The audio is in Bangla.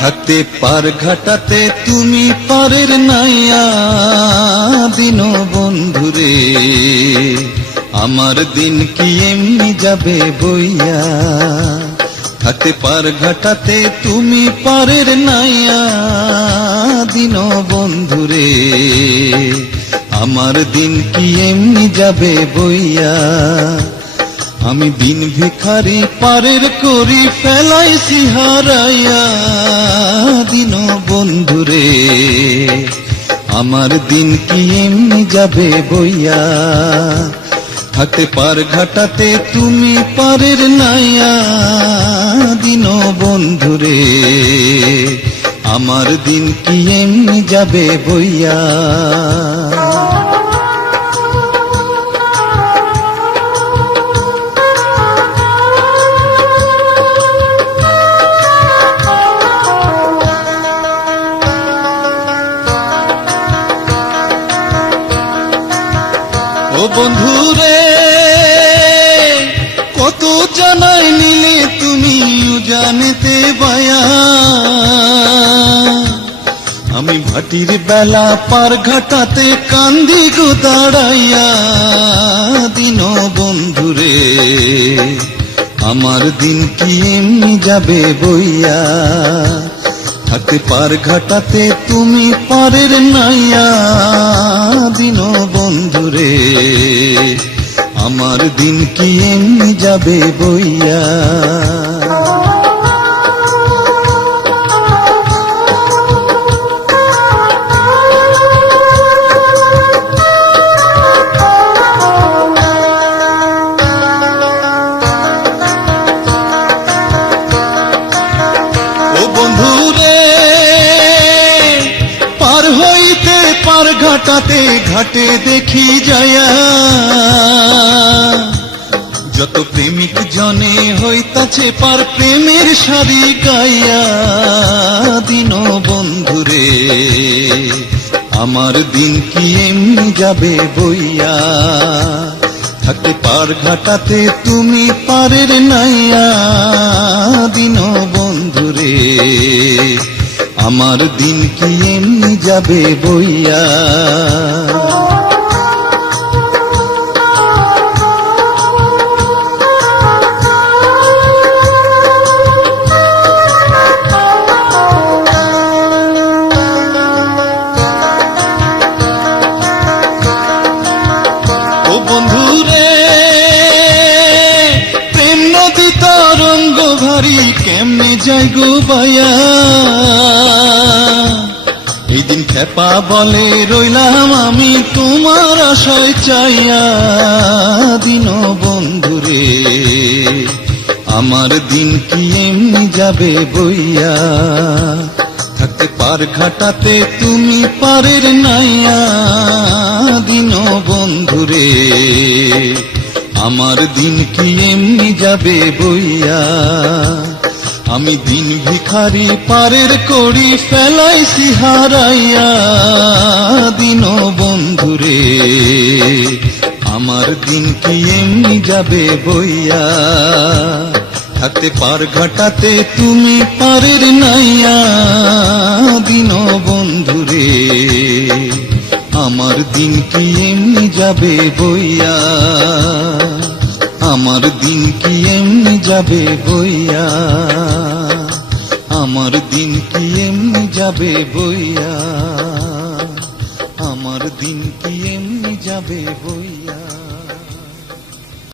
থাকতে পার ঘাটাতে তুমি পারের নাইয়া দিন বন্ধুরে, আমার দিন কি এমনি যাবে বইয়া। থাকতে পার ঘাটাতে তুমি পারের নাইয়া দিন বন্ধুরে, আমার দিন কি এমনি যাবে বইয়া। আমি দিন ভিখারি পারের করি ফেলাইছি হারাইয়া দিন বন্ধুরে, আমার দিন কি এমনি যাবে বইয়া। থাকতে পার ঘাটাতে তুমি পারের নাইয়া দিন বন্ধুরে, আমার দিন কি এমনি যাবে বইয়া। ও বন্ধুরে কত জানাই নিলে তুমি জানেতে বায়া, আমি ভাটির বেলা পার ঘাটাতে কান্দি গো দাঁড়াইয়া দিন বন্ধুরে, আমার দিন কি এমনি যাবে বইয়া। থাকতে পার ঘাটাতে তুমি পারের নাইয়া দিন বন্ধুরে, আমার দিন কি এমনি যাবে বইয়া। ও বন্ধুরে পার হইতে পার ঘাটাতে ঘাটে দেখি যায়া, যত প্রেমিক জনে হইতাছে পার প্রেমের সারি গাইয়া দিন বন্ধুরে, আমার দিন কি এমনি যাবে বইয়া। থাকতে পার ঘাটাতে তুমি পারের নাইয়া দিন বন্ধুরে, আমার দিন কি এমনি যাবে বইয়া। ও বন্ধুরে প্রেম নদী তরঙ্গ ভারী কেমনে যাই গো বায়া, এই দিন খেপা বলে রইলাম আমি তোমার আশায় চাইয়া দিন বন্ধুরে, আমার দিন কি এমনি যাবে বইয়া। থাকতে পার ঘাটাতে তুমি পারের নাইয়া দিন বন্ধুরে, আমার দিন কি এমনি যাবে বইয়া। আমি দিন ভিখারি পারের করি ফেলাইছি হারাইয়া দিন বন্ধুরে, আমার দিন কি এমনি যাবে বইয়া। থাকতে পার ঘাটাতে তুমি পারের নাইয়া দিন বন্ধুরে, আমার দিন কি এমনি যাবে বইয়া। আমার দিন কি এমনি যাবে বইয়া, আমার দিন কি এমনি যাবে বইয়া, আমার দিন কি এমনি যাবে বইয়া।